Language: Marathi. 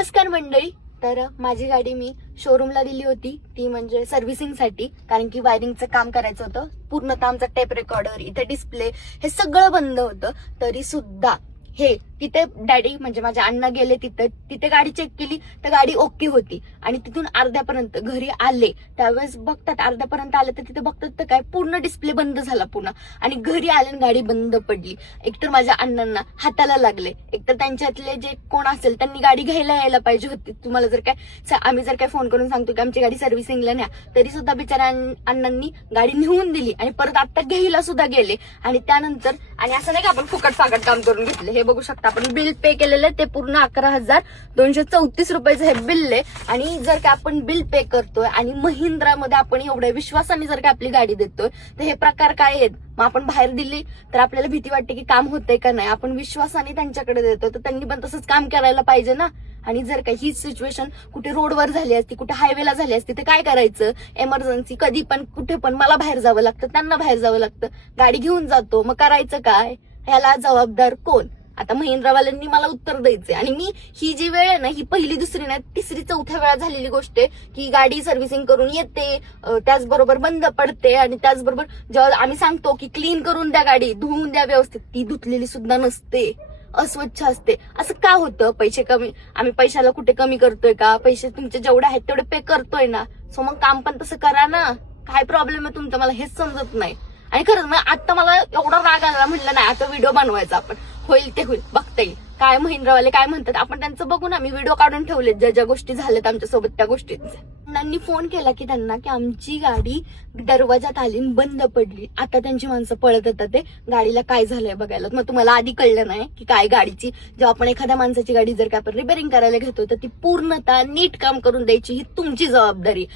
नमस्कार मंडळी. तर माझी गाडी मी शोरूमला दिली होती, ती म्हणजे सर्व्हिसिंगसाठी, कारण की वायरिंगचं काम करायचं होतं. पूर्णतः आमचा टेप रेकॉर्डर, इथे डिस्प्ले हे सगळं बंद होतं. तरी सुद्धा हे तिथे डॅडी म्हणजे माझे अण्णा गेले तिथे गाडी चेक केली तर गाडी ओके होती. आणि तिथून अर्ध्यापर्यंत घरी आले त्यावेळेस बघतात, अर्ध्यापर्यंत आले तर तिथे बघतात तर काय पूर्ण डिस्प्ले बंद झाला पूर्ण. आणि घरी आले गाडी बंद पडली. एकतर माझ्या अण्णांना हाताला लागले, एकतर त्यांच्यातले जे कोण असेल त्यांनी गाडी घ्यायला यायला पाहिजे होती. तुम्हाला जर काय आम्ही जर काय फोन करून सांगतो की आमची गाडी सर्व्हिसिंगला न्या, तरी सुद्धा बिचारा अण्णांनी गाडी नेऊन दिली आणि परत आता घ्यायला सुद्धा गेले. आणि त्यानंतर आणि असं नाही का आपण फुकट फाकट काम करून घेतले. हे बघू शकता आपण बिल पे केलेलं आहे, ते पूर्ण 11,234 रुपयाचं हे बिल आहे. आणि जर का आपण बिल पे करतोय आणि महिंद्रामध्ये आपण एवढ्या विश्वासाने जर का आपली गाडी देतोय तर हे प्रकार काय आहेत. मग आपण बाहेर दिली तर आपल्याला भीती वाटते की काम होतंय का नाही. आपण विश्वासाने त्यांच्याकडे देतोय तर त्यांनी पण तसंच काम करायला पाहिजे ना. आणि जर का ही सिच्युएशन कुठे रोडवर झाली असती, कुठे हायवेला झाली असती तर काय करायचं. इमर्जन्सी कधी पण कुठे पण मला बाहेर जावं लागतं, त्यांना बाहेर जावं लागतं, गाडी घेऊन जातो, मग करायचं काय. ह्याला जबाबदार कोण. आता महिंद्रावाल्यांनी मला उत्तर द्यायचे. आणि मी ही जी वेळ आहे ना, ही पहिली दुसरी नाही तिसरी चौथ्या वेळा झालेली गोष्ट आहे की गाडी सर्व्हिसिंग करून येते, त्याचबरोबर बंद पडते. आणि त्याचबरोबर जेव्हा आम्ही सांगतो की क्लीन करून द्या गाडी, धुवून द्या व्यवस्थित, ती धुतलेली सुद्धा नसते, अस्वच्छ असते. असं का होतं. पैसे कमी, आम्ही पैशाला कुठे कमी करतोय का. पैसे तुमचे जेवढे आहेत तेवढे पे करतोय ना, सो मग काम पण तसं करा ना. काय प्रॉब्लेम आहे तुमचा, मला हेच समजत नाही. आणि खरंच मग आता मला एवढा राग आला, म्हटलं नाही आता व्हिडिओ बनवायचा आपण, होईल ते होईल, बघता येईल काय महिंद्रावाले काय म्हणतात आपण त्यांचं बघू ना. मी व्हिडिओ काढून ठेवले ज्या ज्या गोष्टी झाल्यात आमच्यासोबत त्या गोष्टींचे. त्यांनी फोन केला की त्यांना की आमची गाडी दरवाजात आली बंद पडली. आता त्यांची माणसं पळत येतात ते गाडीला काय झालंय बघायला. मग तुम्हाला आधी कळलं नाही की काय गाडीची, जेव्हा आपण एखाद्या माणसाची गाडी जर का आपण रिपेअरिंग करायला घेतो तर ती पूर्णतः नीट काम करून द्यायची ही तुमची जबाबदारी.